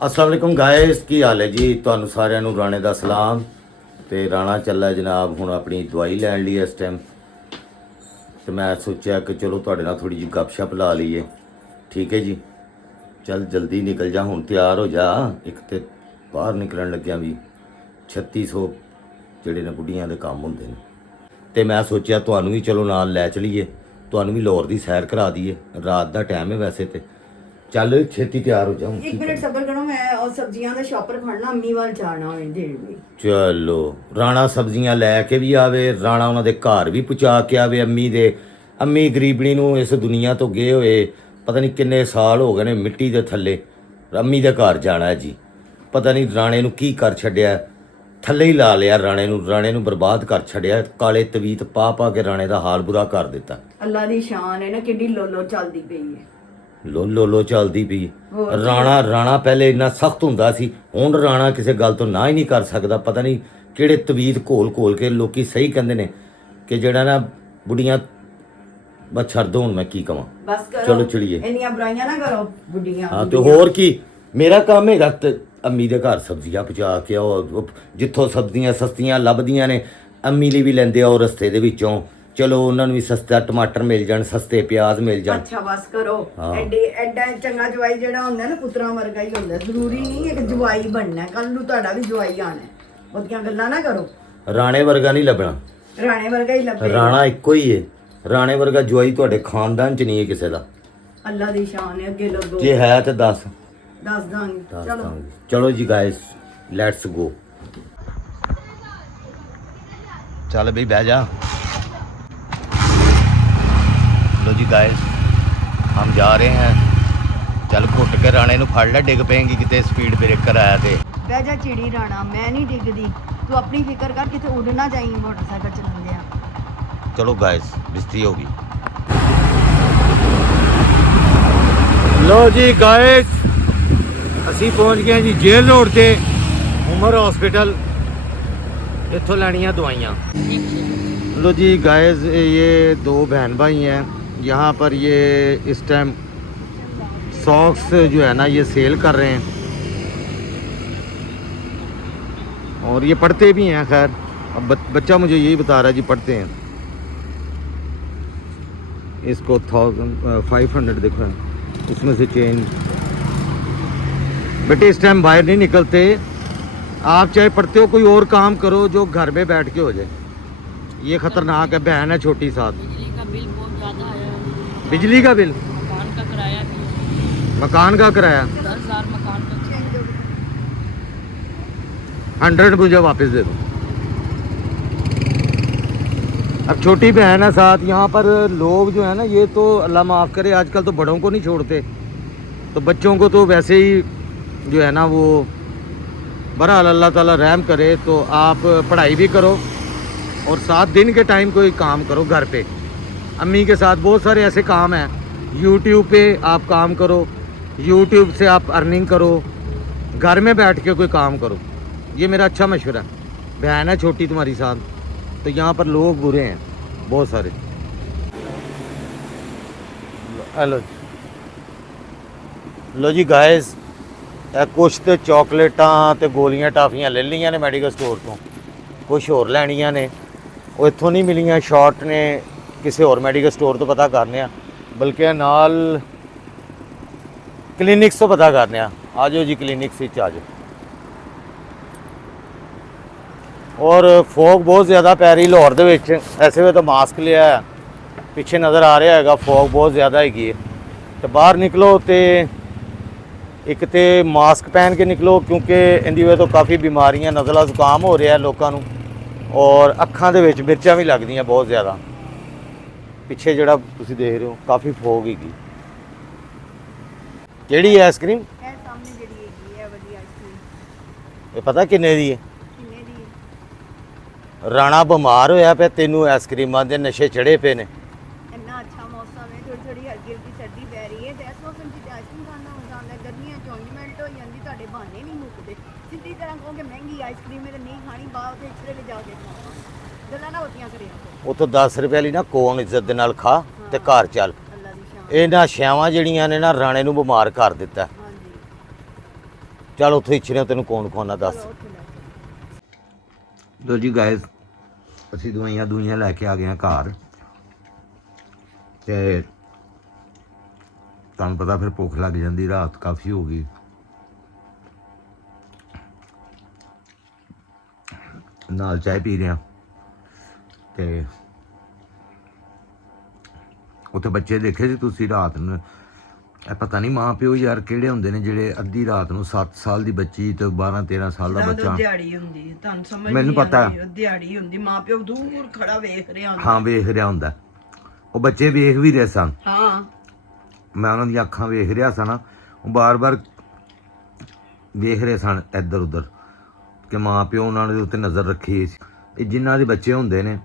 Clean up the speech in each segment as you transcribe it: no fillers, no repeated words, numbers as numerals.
अस्सलाम वालेकुम गाइस की हाल है जी। ਤੁਹਾਨੂੰ ਸਾਰਿਆਂ ਨੂੰ ਰਾਣੇ ਦਾ ਸਲਾਮ। ਤੇ ਰਾਣਾ ਚੱਲਾ ਜਨਾਬ ਹੁਣ ਆਪਣੀ ਦਵਾਈ ਲੈਣ ਲਈ ਇਸ ਟਾਈਮ। ਤੇ ਮੈਂ ਸੋਚਿਆ ਕਿ ਚਲੋ ਤੁਹਾਡੇ ਨਾਲ ਥੋੜੀ ਜਿਹੀ ਗੱਪਸ਼ਪ ਲਾ ਲਈਏ। ਠੀਕ ਹੈ ਜੀ, ਚੱਲ ਜਲਦੀ ਨਿਕਲ ਜਾ, ਹੁਣ ਤਿਆਰ ਹੋ ਜਾ। ਇੱਕ ਤੇ ਬਾਹਰ ਨਿਕਲਣ ਲੱਗਿਆ ਵੀ 3600 ਜਿਹੜੇ ਨੇ ਬੁੱਢੀਆਂ ਦੇ ਕੰਮ ਹੁੰਦੇ ਨੇ। ਤੇ ਮੈਂ ਸੋਚਿਆ ਤੁਹਾਨੂੰ ਵੀ ਚਲੋ ਨਾਲ ਲੈ ਚਲੀਏ, ਤੁਹਾਨੂੰ ਵੀ ਲਾਹੌਰ ਦੀ ਸੈਰ ਕਰਾ ਦਈਏ। ਰਾਤ ਦਾ ਟਾਈਮ ਹੈ ਵੈਸੇ ਤੇ। ਚੱਲ ਛੇਤੀ ਤਿਆਰ ਹੋ ਜਾ। एक मिनट सबर करो, मैं और सब्जियां ਦਾ ਸ਼ਾਪਰ ਫੜਨਾ, ਅੰਮੀ ਵੱਲ ਜਾਣਾ ਹੋਏ ਦੇਣ ਲਈ। ਚਲੋ ਰਾਣਾ ਸਬਜ਼ੀਆਂ ਲੈ ਕੇ ਵੀ ਆਵੇ, ਰਾਣਾ ਉਹਨਾਂ ਦੇ ਘਰ ਵੀ ਪਹੁੰਚਾ ਕੇ ਆਵੇ। ਅੰਮੀ ਗਰੀਬਣੀ ਨੂੰ ਇਸ ਦੁਨੀਆ ਤੋਂ ਗਏ ਹੋਏ ਪਤਾ ਨਹੀਂ ਕਿੰਨੇ ਸਾਲ ਹੋ ਗਏ ਨੇ ਮਿੱਟੀ ਦੇ ਥੱਲੇ। ਅੰਮੀ ਦੇ ਘਰ ਜਾਣਾ ਜੀ। ਪਤਾ ਨਹੀਂ ਰਾਣੇ ਨੂੰ ਕੀ ਕਰ ਛੱਡਿਆ, ਥੱਲੇ ਹੀ ਲਾ ਲਿਆ ਰਾਣੇ ਨੂੰ ਬਰਬਾਦ ਕਰ ਛੱਡਿਆ। ਕਾਲੇ ਤਵੀਤ ਪਾ ਪਾ ਕੇ ਰਾਣੇ ਦਾ ਹਾਲ ਬੁਰਾ ਕਰ ਦਿੱਤਾ। ਅੱਲਾ ਦੀ ਸ਼ਾਨ ਹੈ ਨਾ, ਕਿੱਡੀ ਲੋਲੋ ਚੱਲਦੀ ਪਈ ਹੈ। ਲੋਲੋ ਚੱਲਦੀ ਪਈ। ਰਾਣਾ ਪਹਿਲੇ ਇੰਨਾ ਸਖਤ ਹੁੰਦਾ ਸੀ, ਹੁਣ ਰਾਣਾ ਕਿਸੇ ਗੱਲ ਤੋਂ ਨਾ ਹੀ ਨਹੀਂ ਕਰ ਸਕਦਾ। ਪਤਾ ਨਹੀਂ ਕਿਹੜੇ ਤਵੀਤ ਘੋਲ ਕੇ ਲੋਕੀ ਸਹੀ ਕਹਿੰਦੇ ਨੇ ਕਿ ਜਿਹੜਾ ਨਾ ਬੁੱਢੀਆਂ ਬਸ ਛੱਡ ਦੋ। ਹੁਣ ਮੈਂ ਕੀ ਕਵਾਂ, ਬਸ ਕਰੋ, ਚਲੋ ਚਲੀਏ। ਇੰਨੀਆਂ ਬੁਰਾਈਆਂ ਨਾ ਕਰੋ ਬੁੱਢੀਆਂ। ਹਾਂ ਤੇ ਹੋਰ ਕੀ, ਮੇਰਾ ਕੰਮ ਹੈਗਾ ਤੇ ਅੰਮੀ ਦੇ ਘਰ ਸਬਜ਼ੀਆਂ ਪਹੁੰਚਾ ਕੇ ਆਓ। ਜਿੱਥੋਂ ਸਬਜ਼ੀਆਂ ਸਸਤੀਆਂ ਲੱਭਦੀਆਂ ਨੇ ਅੰਮੀ ਲਈ ਵੀ ਲੈਂਦੇ ਆਓ ਰਸਤੇ ਦੇ ਵਿੱਚੋਂ। ਚਲੋ ਉਹਨਾਂ ਨੂੰ ਵੀ ਸਸਤਾ ਟਮਾਟਰ ਮਿਲ ਜਾਣ, ਸਸਤੇ ਪਿਆਜ਼ ਮਿਲ ਜਾਣ। ਅੱਛਾ ਬਸ ਕਰੋ। ਐਡਾ ਚੰਗਾ ਜਵਾਈ ਜਿਹੜਾ ਹੁੰਦਾ ਨਾ ਪੁੱਤਰਾਂ ਵਰਗਾ ਹੀ ਹੁੰਦਾ। ਜ਼ਰੂਰੀ ਨਹੀਂ ਇੱਕ ਜਵਾਈ ਬਣਨਾ, ਕੱਲ ਨੂੰ ਤੁਹਾਡਾ ਵੀ ਜਵਾਈ ਆਣਾ। ਬਹੁਤੀਆਂ ਗੱਲਾਂ ਨਾ ਕਰੋ। ਰਾਣੇ ਵਰਗਾ ਨਹੀਂ ਲੱਭਣਾ, ਰਾਣੇ ਵਰਗਾ ਹੀ ਲੱਭੇ। ਰਾਣਾ ਇੱਕੋ ਹੀ ਹੈ। ਰਾਣੇ ਵਰਗਾ ਜਵਾਈ ਤੁਹਾਡੇ ਖਾਨਦਾਨ ਚ ਨਹੀਂ ਹੈ ਕਿਸੇ ਦਾ। ਅੱਲਾ ਦੀ ਸ਼ਾਨ ਹੈ, ਅੱਗੇ ਲੱਗੋ। ਜੇ ਹੈ ਤੇ ਦੱਸ ਦਾਂਗੇ। ਚਲੋ ਚਲੋ ਜੀ ਗਾਇਸ, ਲੈਟਸ गो। ਚੱਲ ਬਈ ਬਹਿ ਜਾ। लो जी गाइस, हम जा रहे हैं। चल घुट के राणे ਨੂੰ ਫੜ ਲੈ, ਡਿੱਗ ਪਏਗੀ ਕਿਤੇ ਸਪੀਡ ਬ੍ਰੇਕਰ ਆਇਆ ਤੇ। ਬਹਿ ਜਾ ਚਿੜੀ ਰਾਣਾ, ਮੈਂ ਨਹੀਂ ਡਿੱਗਦੀ। ਤੂੰ ਆਪਣੀ ਫਿਕਰ ਕਰ, ਕਿਤੇ ਉੱਡ ਨਾ ਜਾਈਂ ਮੋਟਰਸਾਈਕਲ ਚਲਾਉਂਦਿਆਂ। ਚਲੋ ਗਾਇਸ, ਬਿਸਤੀ ਹੋ ਗਈ। ਲੋ ਜੀ ਗਾਇਸ, ਅਸੀਂ ਪਹੁੰਚ ਗਏ ਜੀ ਜੇਲ ਰੋਡ ਤੇ, ਉਮਰ ਹਸਪੀਟਲ। ਇੱਥੋਂ ਲੈਣੀਆਂ ਦਵਾਈਆਂ। लो जी गाइस, ये दो बहन भाई हैं यहाँ पर। ये इस टाइम सॉक्स जो है ना ये सेल कर रहे हैं और ये पढ़ते भी हैं। खैर अब बच्चा मुझे यही बता रहा है जी पढ़ते हैं। इसको 1500 देखो है, उसमें से चेन। बेटे इस टाइम बाहर नहीं निकलते, आप चाहे पढ़ते हो कोई और काम करो जो घर में बैठ के हो जाए। ये खतरनाक है। बहन है छोटी साथ। बिजली का बिल बहुत ज़्यादा आया। बिजली का बिल, मकान का किराया भी, मकान का किराया 10,000 मकान का। 100 मुझे वापस दे दो। अब छोटी बहन है साथ। यहाँ पर लोग जो है ना, ये तो अल्लाह माफ़ करे आजकल तो बड़ों को नहीं छोड़ते, तो बच्चों को तो वैसे ही जो है ना वो बहरहाल अल्लाह ताला रहम करे। तो आप पढ़ाई भी करो और 7 दिन के टाइम कोई काम करो घर पे। अम्मी के साथ बहुत सारे ऐसे काम हैं। यूट्यूब पे आप काम करो, यूट्यूब से आप अर्निंग करो, घर में बैठ के कोई काम करो। ये मेरा अच्छा मशवरा है। बहन है छोटी तुम्हारी साथ, तो यहाँ पर लोग बुरे हैं बहुत सारे। हेलो लो जी गाइस, कुछ तो चॉकलेटां ते गोलियां टाफियां ले लियां ने मैडिकल स्टोर तो, कुछ होर लैनियां ने वो इत्थों नहीं मिलियां। शॉर्ट ने किसी होर मैडिकल स्टोर तो पता करने, बल्कि नाल क्लिनिक्स तो पता करने। आ जाओ जी क्लिनिक्स आ जाओ। और फॉग बहुत ज़्यादा पै रही लाहौर दे विच। ऐसे वे तो मास्क लिया है, पिछे नज़र आ रहा है फॉग बहुत ज़्यादा हैगी है। तो बाहर निकलो तो एक तो मास्क पहन के निकलो, क्योंकि इहदी वजह तो काफ़ी बीमारियां, नज़ला जुकाम हो रहा है लोगों को। और अखां दे विच मिर्चां भी लगदियां बहुत ज़्यादा। पिछे जिहड़ा तुसीं देख रहे हो काफ़ी फॉग हैगी। किहड़ी है आइसक्रीम? ਇਹ ਸਾਹਮਣੇ ਜਿਹੜੀ ਹੈਗੀ ਹੈ ਵਧੀਆ ਆਈਸਕ੍ਰੀਮ। ये पता किन्ने दी है? ਕਿੰਨੇ ਦੀ ਹੈ? राणा बीमार होया पे, तेनू आइसक्रीमां दे नशे चढ़े पे ने। ਇੰਨਾ ਅੱਛਾ ਮੌਸਮ ਹੈ, ਥੋੜੀ ਥੋੜੀ ਹਲਕੀ ਹਲਕੀ ਸਰਦੀ ਪੈ ਰਹੀ ਹੈ, ਤੇ ਇਸ ਮੌਸਮ 'ਚ ਆਈਸਕ੍ਰੀਮ ਖਾਣਾ ਹੋ ਜਾਂਦਾ। ਗਰਮੀਆਂ 'ਚ ਇੰਜਮੈਂਟ ਹੋ ਜਾਂਦੀ, ਤੁਹਾਡੇ ਬਹਾਨੇ ਨਹੀਂ ਮੁੱਕਦੇ। ਸਿੱਧੀ ਤਰ੍ਹਾਂ ਕਹੋਗੇ ਮਹਿੰਗੀ ਆਈਸਕ੍ਰੀਮ ਹੈ ਤੇ ਨਹੀਂ ਖਾਣੀ, ਬਾਹਰ ਤੇ ਇਸਰੇ ਲੈ ਜਾ ਕੇ ਖਾਓ। ਗੱਲਾਂ ਨਾ ਹੋਤੀਆਂ ਕਰਿਆ ਕਰੋ। उतो 10 रुपए वाली ना कोन इज्जत दे नाल खा ते घर चल। ਅੱਲਾ ਦੀ ਸ਼ਾਨ। ਇਹਨਾਂ ਛਿਆਵਾਂ ਜਿਹੜੀਆਂ ਨੇ ਨਾ ਰਾਣੇ ਨੂੰ ਬਿਮਾਰ ਕਰ ਦਿੱਤਾ। ਹਾਂਜੀ ਚੱਲ ਉੱਥੇ ਇਛਰੇ ਤੈਨੂੰ ਕੌਣ ਖਵਾਉਣਾ ਦੱਸ। ਚਲੋ ਉੱਥੇ ਲੈ ਕੇ। ਲੋ ਜੀ ਗਾਇਜ਼, ਅਸੀਂ ਦਵਾਈਆਂ ਲੈ ਕੇ ਆ ਗਏ ਹਾਂ ਘਰ, ਤੇ ਤੁਹਾਨੂੰ ਪਤਾ ਫਿਰ ਭੁੱਖ ਲੱਗ ਜਾਂਦੀ, ਰਾਤ ਕਾਫੀ ਹੋ ਗਈ। ਨਾਲ ਚਾਹ ਪੀ ਰਹੇ ਹਾਂ, ਤੇ ਉੱਥੇ ਬੱਚੇ ਦੇਖੇ ਸੀ ਤੁਸੀਂ ਰਾਤ ਨੂੰ, ਇਹ ਪਤਾ ਨਹੀਂ ਮਾਂ ਪਿਓ ਯਾਰ ਕਿਹੜੇ ਹੁੰਦੇ ਨੇ ਜਿਹੜੇ ਅੱਧੀ ਰਾਤ ਨੂੰ 7 ਸਾਲ ਦੀ ਬੱਚੀ ਤੇ 12-13 ਸਾਲ ਦਾ ਬੱਚਾ। ਦਿਹਾੜੀ ਹੁੰਦੀ ਹੈ, ਤੁਹਾਨੂੰ ਸਮਝ ਮੈਨੂੰ ਨਹੀਂ ਪਤਾ। ਆਉਂਦੀ, ਦਿਹਾੜੀ ਹੁੰਦੀ, ਮਾਂ ਪਿਓ ਦੂਰ ਖੜਾ ਵੇਖ ਰਿਹਾ ਹੁੰਦਾ। ਹਾਂ ਵੇਖ ਰਿਹਾ ਹੁੰਦਾ, ਉਹ ਬੱਚੇ ਵੇਖ ਵੀ ਰਹੇ ਸਨ, ਹਾਂ ਮੈਂ ਉਹਨਾਂ ਦੀਆਂ ਅੱਖਾਂ ਵੇਖ ਰਿਹਾ ਸਾਂ ਨਾ, ਉਹ ਬਾਰ-ਬਾਰ ਵੇਖ ਰਹੇ ਸਨ ਇੱਧਰ ਉੱਧਰ ਕਿ ਮਾਂ ਪਿਓ ਉਹਨਾਂ ਦੇ ਉੱਤੇ ਨਜ਼ਰ ਰੱਖੀ। ਇਹ ਜਿਨ੍ਹਾਂ ਦੇ ਬੱਚੇ ਹੁੰਦੇ ਨੇ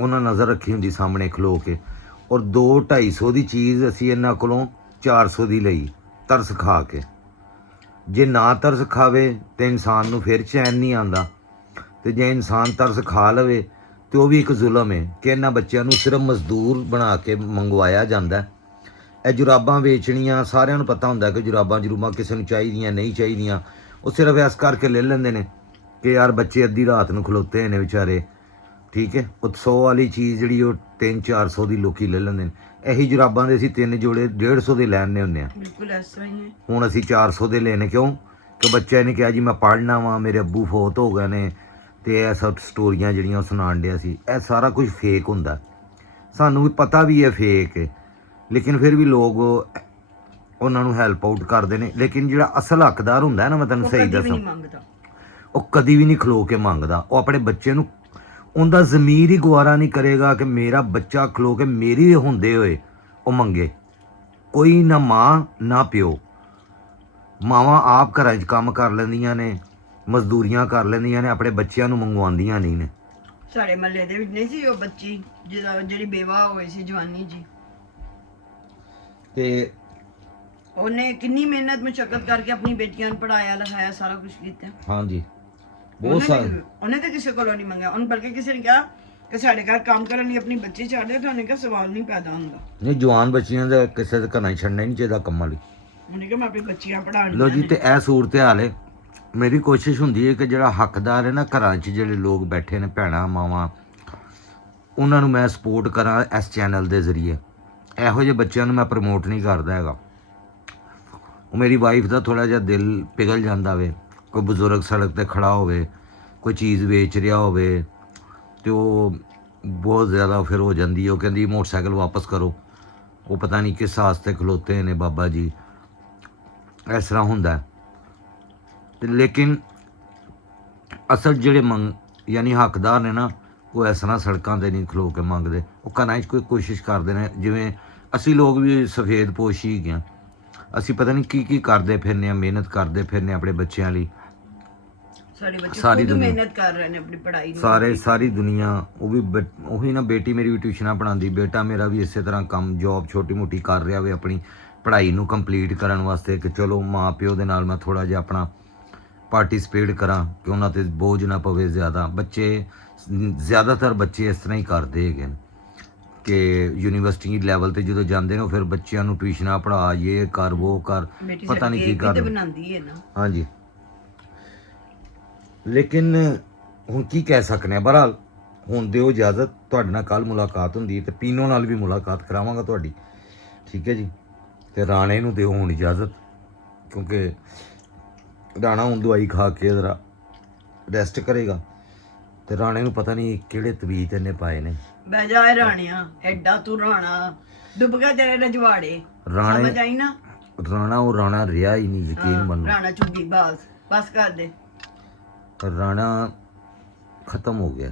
ਉਹਨਾਂ ਨਜ਼ਰ ਰੱਖੀ ਹੁੰਦੀ ਸਾਹਮਣੇ ਖਲੋ ਕੇ, ਔਰ 200-250 ਦੀ ਚੀਜ਼ ਅਸੀਂ ਇਹਨਾਂ ਕੋਲੋਂ 400 ਦੀ ਲਈ, ਤਰਸ ਖਾ ਕੇ। ਜੇ ਨਾ ਤਰਸ ਖਾਵੇ ਤੇ ਇਨਸਾਨ ਨੂੰ ਫਿਰ ਚੈਨ ਨਹੀਂ ਆਉਂਦਾ, ਤੇ ਜੇ ਇਨਸਾਨ ਤਰਸ ਖਾ ਲਵੇ ਤੇ ਉਹ ਵੀ ਇੱਕ ਜ਼ੁਲਮ ਹੈ ਕਿ ਇਹਨਾਂ ਬੱਚਿਆਂ ਨੂੰ ਸਿਰਫ ਮਜ਼ਦੂਰ ਬਣਾ ਕੇ ਮੰਗਵਾਇਆ ਜਾਂਦਾ। ਇਹ ਜੁਰਾਬਾਂ ਵੇਚਣੀਆਂ, ਸਾਰਿਆਂ ਨੂੰ ਪਤਾ ਹੁੰਦਾ ਕਿ ਜੁਰਾਬਾਂ ਕਿਸੇ ਨੂੰ ਚਾਹੀਦੀਆਂ ਨਹੀਂ ਚਾਹੀਦੀਆਂ, ਉਹ ਸਿਰਫ ਇਸ ਕਰਕੇ ਲੈ ਲੈਂਦੇ ਨੇ ਕਿ ਯਾਰ ਬੱਚੇ ਅੱਧੀ ਰਾਤ ਨੂੰ ਖਲੋਤੇ ਨੇ ਵਿਚਾਰੇ, ਠੀਕ ਹੈ। ਉਹ 100 ਵਾਲੀ ਚੀਜ਼ ਜਿਹੜੀ ਉਹ 300-400 ਦੀ ਲੋਕੀ ਲੈ ਲੈਂਦੇ ਨੇ। ਇਹੀ ਜੁਰਾਬਾਂ ਦੇ ਅਸੀਂ 3 ਜੋੜੇ 150 ਦੇ ਲੈਣੇ ਹੁੰਦੇ ਆ। ਬਿਲਕੁਲ ਇਸ ਤਰ੍ਹਾਂ ਹੀ ਹੈ। ਹੁਣ ਅਸੀਂ 400 ਦੇ ਲੈਣੇ ਕਿਉਂ? ਕਿ ਬੱਚਿਆਂ ਨੇ ਕਿਹਾ ਜੀ ਮੈਂ ਪੜ੍ਹਨਾ ਵਾਂ, ਮੇਰੇ ਅੱਬੂ ਫੌਤ ਹੋ ਗਏ ਨੇ, ਤੇ ਇਹ ਸਭ ਸਟੋਰੀਆਂ ਜਿਹੜੀਆਂ ਉਹ ਸੁਣਾਉਣ ਡਿਆ ਸੀ। ਇਹ ਸਾਰਾ ਕੁਝ ਫੇਕ ਹੁੰਦਾ, ਸਾਨੂੰ ਵੀ ਪਤਾ ਵੀ ਇਹ ਫੇਕ ਹੈ, ਲੇਕਿਨ ਫਿਰ ਵੀ ਲੋਕ ਉਹਨਾਂ ਨੂੰ ਹੈਲਪ ਆਊਟ ਕਰਦੇ ਨੇ। ਲੇਕਿਨ ਜਿਹੜਾ ਅਸਲ ਹੱਕਦਾਰ ਹੁੰਦਾ ਨਾ, ਮੈਂ ਤੁਹਾਨੂੰ ਉਹ ਸਹੀ ਕਦੀ ਵੀ ਦੱਸਾਂ, ਨਹੀਂ ਮੰਗਦਾ, ਉਹ ਕਦੀ ਵੀ ਨਹੀਂ ਖਲੋ ਕੇ ਮੰਗਦਾ। ਉਹ ਆਪਣੇ ਬੱਚੇ ਨੂੰ, ਉਹਦਾ ਜ਼ਮੀਰ ਹੀ ਗਵਾਰਾ ਨਹੀਂ ਕਰੇਗਾ ਕਿ ਮੇਰਾ ਬੱਚਾ ਖਲੋ ਕੇ ਮੇਰੀ ਹੁੰਦੇ ਹੋਏ ਉਹ ਮੰਗੇ। ਕੋਈ ਨਾ ਮਾਂ ਨਾ ਪਿਓ, ਮਾਵਾਂ ਆਪ ਘਰਾਂ 'ਚ ਕੰਮ ਕਰ ਲੈਂਦੀਆਂ ਨੇ, ਮਜ਼ਦੂਰੀਆਂ ਕਰ ਲੈਂਦੀਆਂ ਨੇ, ਆਪਣੇ ਬੱਚਿਆਂ ਨੂੰ ਮੰਗਵਾਉਂਦੀਆਂ ਨਹੀਂ ਨੇ। ਸਾਡੇ ਮਹੱਲੇ ਦੇ ਵਿੱਚ ਨਹੀਂ ਸੀ ਉਹ ਬੱਚੀ ਜਿਹੜੀ ਬੇਵਾ ਹੋਈ ਸੀ ਜਵਾਨੀ ਜੀ, ਤੇ ਉਹਨੇ ਕਿੰਨੀ ਮਿਹਨਤ ਮੁਸ਼ੱਕਤ ਕਰਕੇ ਆਪਣੀ ਬੇਟੀਆਂ ਨੂੰ ਪੜਾਇਆ ਲਿਖਾਇਆ, ਸਾਰਾ ਕੁਝ ਕੀਤਾ। ਹਾਂਜੀ ਬਹੁਤ ਸਾਰੇ। ਉਹਨੇ ਤਾਂ ਕਿਸੇ ਕੋਲੋਂ ਨਹੀਂ ਮੰਗਿਆ, ਉਹਨੂੰ ਬਲਕਿ ਕਿਸੇ ਨੇ ਕਿਹਾ ਕਿ ਸਾਡੇ ਘਰ ਕੰਮ ਕਰਨ ਲਈ ਆਪਣੀ ਬੱਚੀ ਛੱਡ ਦੇ, ਤਾਂ ਉਹਨੇ ਕਿਹਾ ਸਵਾਲ ਨਹੀਂ ਪੈਦਾ ਹੁੰਦਾ। ਨਹੀਂ, ਜਵਾਨ ਬੱਚੀਆਂ ਦਾ ਕਿਸੇ ਦੇ ਘਰਾਂ 'ਚ ਛੱਡਣਾ ਹੀ ਨਹੀਂ ਚਾਹੀਦਾ ਕੰਮਾਂ ਲਈ। ਉਹਨੇ ਕਿਹਾ ਮੈਂ ਆਪਣੀ ਬੱਚੀਆਂ ਪੜਾਉਣੀਆਂ ਲੋ ਜੀ, ਨੇ। ਤੇ ਇਹ ਸੂਰਤ ਹਾਲ ਹੈ। ਮੇਰੀ ਕੋਸ਼ਿਸ਼ ਹੁੰਦੀ ਹੈ ਕਿ ਜਿਹੜਾ ਹੱਕਦਾਰ ਹੈ ਨਾ ਘਰਾਂ 'ਚ, ਜਿਹੜੇ ਲੋਕ ਬੈਠੇ ਨੇ ਭੈਣਾਂ ਮਾਵਾਂ, ਉਹਨਾਂ ਨੂੰ ਮੈਂ ਸਪੋਰਟ ਕਰਾਂ ਇਸ ਚੈਨਲ ਦੇ ਜ਼ਰੀਏ। ਇਹੋ ਜਿਹੇ ਬੱਚਿਆਂ ਨੂੰ ਮੈਂ ਪ੍ਰਮੋਟ ਨਹੀਂ ਕਰਦਾ ਹੈਗਾ। ਉਹ ਮੇਰੀ ਵਾਈਫ ਦਾ ਥੋੜ੍ਹਾ ਜਿਹਾ ਦਿਲ ਪਿਘਲ ਜਾਂਦਾ ਵੇ, ਕੋਈ ਬਜ਼ੁਰਗ ਸੜਕ 'ਤੇ ਖੜਾ ਹੋਵੇ, ਕੋਈ ਚੀਜ਼ ਵੇਚ ਰਿਹਾ ਹੋਵੇ, ਤੇ ਉਹ ਬਹੁਤ ਜ਼ਿਆਦਾ ਫਿਰ ਹੋ ਜਾਂਦੀ ਹੈ। ਉਹ ਕਹਿੰਦੀ ਮੋਟਰਸਾਈਕਲ ਵਾਪਸ ਕਰੋ, ਉਹ ਪਤਾ ਨਹੀਂ ਕਿਸ ਵਾਸਤੇ ਖਲੋਤੇ ਨੇ ਬਾਬਾ ਜੀ, ਇਸ ਤਰ੍ਹਾਂ ਹੁੰਦਾ। ਤੇ ਲੇਕਿਨ ਅਸਲ ਜਿਹੜੇ ਯਾਨੀ ਹੱਕਦਾਰ ਨੇ ਨਾ, ਉਹ ਇਸ ਤਰ੍ਹਾਂ ਸੜਕਾਂ 'ਤੇ ਨਹੀਂ ਖਲੋ ਕੇ ਮੰਗਦੇ, ਉਹ ਘਰਾਂ 'ਚ ਕੋਈ ਕੋਸ਼ਿਸ਼ ਕਰਦੇ ਨੇ। ਜਿਵੇਂ ਅਸੀਂ ਲੋਕ ਵੀ ਸਫੇਦ ਪੋਸ਼ ਹੀ ਗਏ, ਅਸੀਂ ਪਤਾ ਨਹੀਂ ਕੀ ਕਰਦੇ ਫਿਰਨੇ ਆ, ਮਿਹਨਤ ਕਰਦੇ ਫਿਰਨੇ ਆਪਣੇ ਬੱਚਿਆਂ ਲਈ। ਸਾਡੇ ਬੱਚੇ ਸਾਰੀ ਖੁਦ ਦੁਨੀਆ ਮਿਹਨਤ ਕਰ ਰਹੇ ਨੇ ਆਪਣੀ ਪੜ੍ਹਾਈ ਨੂੰ। ਸਾਰੀ ਦੁਨੀਆ, ਉਹ ਵੀ ਉਹੀ ਨਾ, ਬੇਟੀ ਮੇਰੀ ਵੀ ਟਿਊਸ਼ਨਾਂ ਪੜ੍ਹਾਉਂਦੀ, ਬੇਟਾ ਮੇਰਾ ਵੀ ਇਸੇ ਤਰ੍ਹਾਂ ਕੰਮ ਜੋਬ ਛੋਟੀ ਮੋਟੀ ਕਰ ਰਿਹਾ ਵੇ ਆਪਣੀ ਪੜ੍ਹਾਈ ਨੂੰ ਕੰਪਲੀਟ ਕਰਨ ਵਾਸਤੇ, ਕਿ ਚਲੋ ਮਾਂ ਪਿਓ ਦੇ ਨਾਲ ਮੈਂ ਥੋੜ੍ਹਾ ਜਿਹਾ ਆਪਣਾ ਪਾਰਟੀਸਪੇਟ ਕਰਾਂ ਕਿ ਉਹਨਾਂ 'ਤੇ ਬੋਝ ਨਾ ਪਵੇ ਜ਼ਿਆਦਾ। ਬੱਚੇ ਜ਼ਿਆਦਾਤਰ ਬੱਚੇ ਇਸ ਤਰ੍ਹਾਂ ਹੀ ਕਰਦੇ ਹੈਗੇ ਨੇ ਕਿ ਯੂਨੀਵਰਸਿਟੀ ਲੈਵਲ 'ਤੇ ਜਦੋਂ ਜਾਂਦੇ ਨੇ, ਉਹ ਫਿਰ ਬੱਚਿਆਂ ਨੂੰ ਟਿਊਸ਼ਨਾਂ ਪੜ੍ਹਾ, ਇਹ ਕਰ ਉਹ ਕਰ, ਬੇਟੀ ਪਤਾ ਨਹੀਂ ਕੀ ਕੇਕ ਵੀ ਕਰ। ਤੇ ਬਣਾਉਂਦੀ ਹੈ ਨਾ। ਹਾਂਜੀ, ਲੇਕਿਨ ਹੁਣ ਕੀ ਕਹਿ ਸਕਨੇ ਆ। ਬਹਰਹਾਲ ਹੁਣ ਦਿਓ ਇਜਾਜ਼ਤ, ਤੁਹਾਡੇ ਨਾਲ ਕੱਲ੍ਹ ਮੁਲਾਕਾਤ ਹੁੰਦੀ ਹੈ, ਤੇ ਪੀਨੋ ਨਾਲ ਵੀ ਮੁਲਾਕਾਤ ਕਰਾਵਾਂਗਾ ਤੁਹਾਡੀ, ਠੀਕ ਹੈ ਜੀ। ਤੇ ਰਾਣੇ ਨੂੰ ਦਿਓ ਹੁਣ ਇਜਾਜ਼ਤ, ਕਿਉਂਕਿ ਰਾਣਾ ਹੁਣ ਦਵਾਈ ਖਾ ਕੇ ਜ਼ਰਾ ਰੈਸਟ ਕਰੇਗਾ, ਤੇ ਰਾਣੇ ਨੂੰ ਪਤਾ ਨਹੀਂ ਕਿਹੜੇ ਤਵੀਤ ਇਹਨੇ ਪਾਏ ਨੇ। ਬਹਿ ਜਾ ਏ ਰਾਣਿਆ, ਐਡਾ ਤੂੰ ਰਾਣਾ ਡੁੱਬ ਗਿਆ ਤੇਰੇ ਰਜਵਾੜੇ, ਸਮਝ ਆਈ ਨਾ। ਰਾਣਾ ਉਹ ਰਾਣਾ ਰਿਹਾ ਹੀ ਨਹੀਂ, ਯਕੀਨ ਮੰਨੋ। ਰਾਣਾ ਚੁੱਗੀ ਬਸ ਕਰ ਦੇ, ਰਾਣਾ ਖਤਮ ਹੋ ਗਿਆ।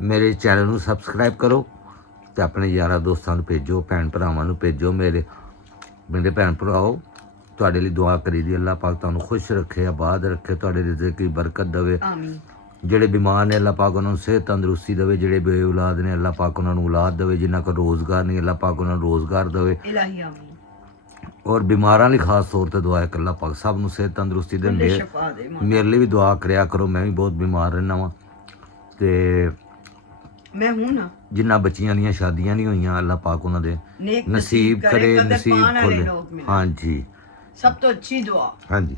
ਮੇਰੇ ਚੈਨਲ ਨੂੰ ਸਬਸਕ੍ਰਾਈਬ ਕਰੋ, ਤੇ ਆਪਣੇ ਯਾਰਾਂ ਦੋਸਤਾਂ ਨੂੰ ਭੇਜੋ, ਭੈਣ ਭਰਾਵਾਂ ਨੂੰ ਭੇਜੋ। ਮੇਰੇ ਭੈਣ ਭਰਾਓ, ਤੁਹਾਡੇ ਲਈ ਦੁਆ ਕਰੀ ਦੀ, ਅੱਲਾਹ ਪਾਕ ਤੁਹਾਨੂੰ ਖੁਸ਼ ਰੱਖੇ, ਆਬਾਦ ਰੱਖੇ, ਤੁਹਾਡੇ ਰਿਜ਼ਕ ਦੀ ਬਰਕਤ ਦੇਵੇ। ਆਮੀਨ। ਜਿਹੜੇ ਬਿਮਾਰ ਨੇ ਅੱਲਾਹ ਪਾਕ ਉਹਨਾਂ ਨੂੰ ਸਿਹਤ ਤੰਦਰੁਸਤੀ ਦੇਵੇ, ਜਿਹੜੇ ਬੇ ਔਲਾਦ ਨੇ ਅੱਲਾਹ ਪਾਕ ਉਹਨਾਂ ਨੂੰ ਔਲਾਦ ਦੇਵੇ, ਜਿਨ੍ਹਾਂ ਕੋਲ ਰੋਜ਼ਗਾਰ ਨਹੀਂ ਅੱਲਾਹ ਪਾਕ ਉਹਨਾਂ ਨੂੰ ਰੋਜ਼ਗਾਰ ਦੇਵੇ। ਇਲਾਹੀ ਆਮੀਨ। ਔਰ ਬਿਮਾਰਾਂ ਲਈ ਖਾਸ ਤੌਰ ਤੇ ਦੁਆ ਹੈ ਕਿ ਅੱਲਾਹ ਪਾਕ ਸਭ ਨੂੰ ਸਿਹਤ ਤੰਦਰੁਸਤੀ ਦੇ। ਮੇਰੇ ਲਈ ਵੀ ਦੁਆ ਕਰਿਆ ਕਰੋ, ਮੈਂ ਵੀ ਬਹੁਤ ਬਿਮਾਰ ਰਹਿੰਦਾ ਵਾਂ, ਤੇ मैं हूं ना ਜਿਨ੍ਹਾਂ ਬੱਚੀਆਂ ਦੀਆਂ ਸ਼ਾਦੀਆਂ ਨਹੀਂ ਹੋਈਆਂ ਅੱਲਾਹ ਪਾਕ ਉਹਨਾਂ ਦੇ नेक ਨਸੀਬ ਕਰੇ कदर ਨਸੀਬ पाने वाले ਖੋਲੇ लोग मिले। ਹਾਂਜੀ सब तो अच्छी दुआ ਹਾਂਜੀ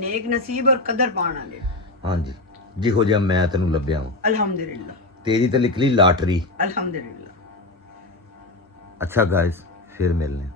नेक नसीब और कदर पाने वाले ਹਾਂਜੀ ਜਿਹੋ ਜਿਹਾ ਮੈਂ ਤੈਨੂੰ ਲੱਭਿਆ ਵਾਂ अल्हम्दुलिल्लाह ਤੇਰੀ ਤੇ ਨਿਕਲੀ ਲਾਟਰੀ अल्हम्दुलिल्लाह। ਅੱਛਾ ਗਾਇਸ ਫਿਰ ਮਿਲਨੇ